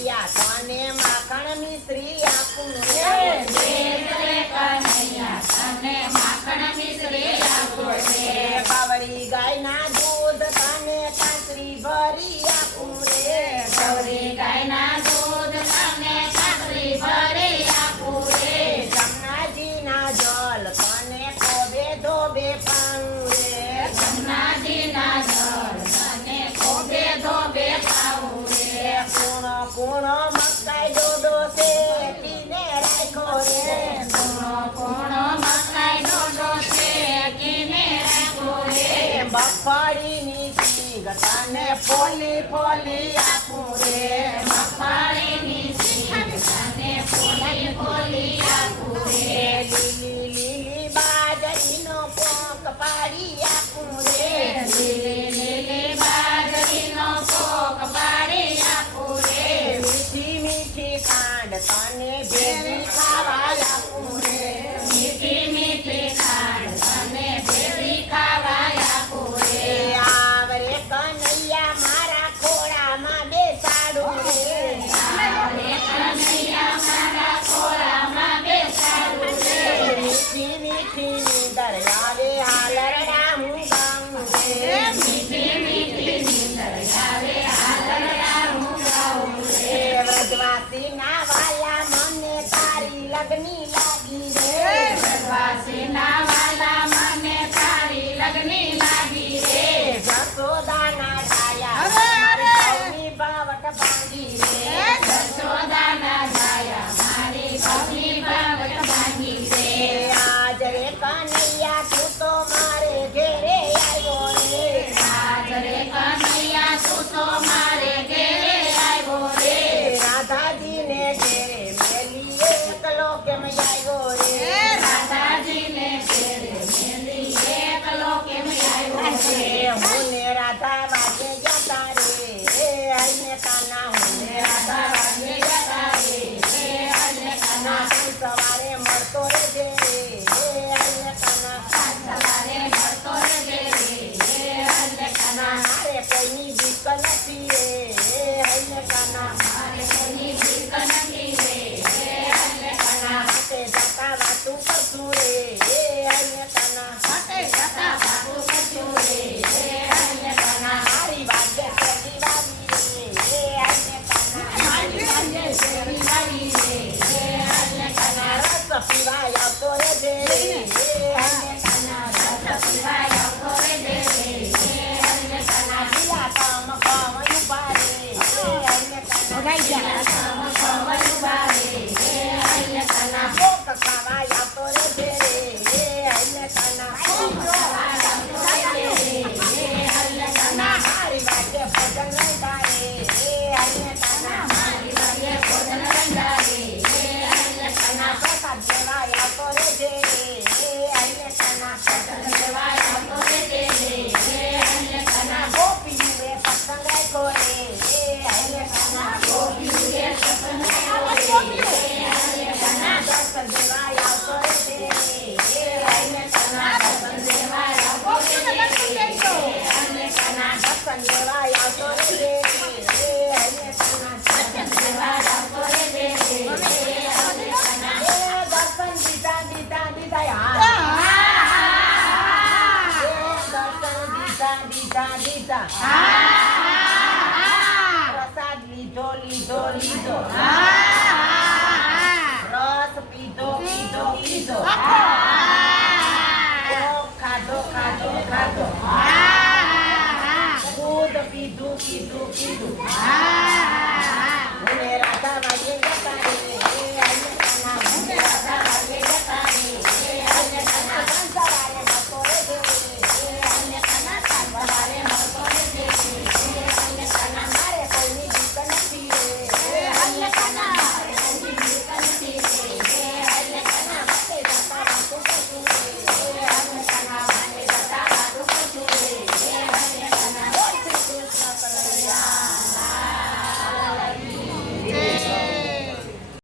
કનૈયા તને માખણ મિશ્રી આપું એ દેશ રે કનૈયા તને માખણ મિશ્રી આપું રે. બાવળી ગાયના દૂધ તને કાંસરી ભરી આપું રે ગૌરી ગાયના દૂધ તને કાંકરી ભરી આપું રે. જમનાજીના જલ તને ખોબે ધોબે પાઉં રે જમનાજીના જળ તને ખોબે ધોબે પાવું રે. કૂણો કૂણો મકાઈ ડોડો શેકીને રાખો રે કૂણો કૂણો મકાઈ ડોડો શેકીને રાખો રે. મગફળીની શીંગ તને ફોલી ફોલી આપું રે મગફળીની શીંગ તને ફોલી ફોલી આપું રે. લીલી લીલી બાજરીનો પોંક પાડી આપું રે લીલી લીલી બાજરીનો પોક પાડી આપું રે. મીઠી મીઠી ખાંડ તને ભેગી ખાવા આપું રે મીઠી મીઠી ખાંડ તને ભેગી ખાવા આપું રે. આવરે કનૈયા મારા ખોળામાં બેસાડું રે આવરે કનૈયા મારા ખોળામાં બેસાડું રે. મીઠી મીઠી નીંદર આવે હાલરડા હું ગાઉં રે મીઠી મીઠી નીંદર આવે હાલરડા હું ગાઉં રે. વ્રજવાસીના વાલા મને તારી લગની લાગી રે વ્રજવાસીના વાલા મને તારી લગની લાગી રે. જસોદાના ડાયા મારી સૌની બાવટ ભાંગી રે જશોદાના જાયા મારી ભવની બાવટ ભાંગી રે. આજ રે કનૈયા તું તો મારે ઘેરે આવ્યો રે આજ રે કનૈયા તું તો મારે ઘેરે આવ્યો રે. રાધાજીને ઘેરે મેલી એકલો કેમ આવ્યો રે રાધાજીને ઘેરે મેલી એકલો કેમ આવ્યો રે. હું ને રાધા વાગે જતા રે આઈને કાના હું ને રાધા વાગે જતા રે આજે કાના. તું સવારે મળતો રહેજે આઈને કાના સવારે મળતો રહેજે આજે કાના. મારે કોઈની બીક નથી રે આઈને કાના મારે કોઈની બીક નથી રે આજે કાના. હાથે જતા વાતું કરશું રે આઈને કાના હાથે જતા ભાગું કરશું રે આજે કાના. મારી વાગે પેલી વાવી રે આઈને કાના મારી વાગે શેરી વાળી રે આજે કાના. રસ પીવાય આવતો રહેજે આઈને કાના રસ પીવાય આવતો રહેજે આજે કાના. પીલા કામ ખાવાનું પારે આઈને કાના સમસમયું બારે આજે કાના. કોક ખાવાય આવતો રહેજે આઈને કાના મારી વાગે ભજન ગાય આઈને કાના મારી વાગે ભોજન રંગારે આજે કાના. પ્રસાદ દેવાય આવતો રહેજે આઈને કાના ભોજન દેવાય આવતો રહેજે આજે કાના. ગોપીએ સત્સંગ રાખ્યો રે આઈને કાના ગોપીએ સત્સંગ રાખ્યો રે આજે કાના. દર્શન દેવાય આવતો રહેજે આઈને કાના દર્શન દેવાય આવતો રહેજે આજે કાના. દર્શન દેવાય આવતો રહેજે આઈને કાના દર્શન દેવાય આવતો રહેજે આજે કાના. દર્શન દીધા દીધા દીધા દર્શન દીધા દીધા દીધા પ્રસાદ લીધો લીધો લીધો રસ પીધો પીધો પીધો ખાધો ખાધો ખાધો દૂધ પીધું પીધું પીધું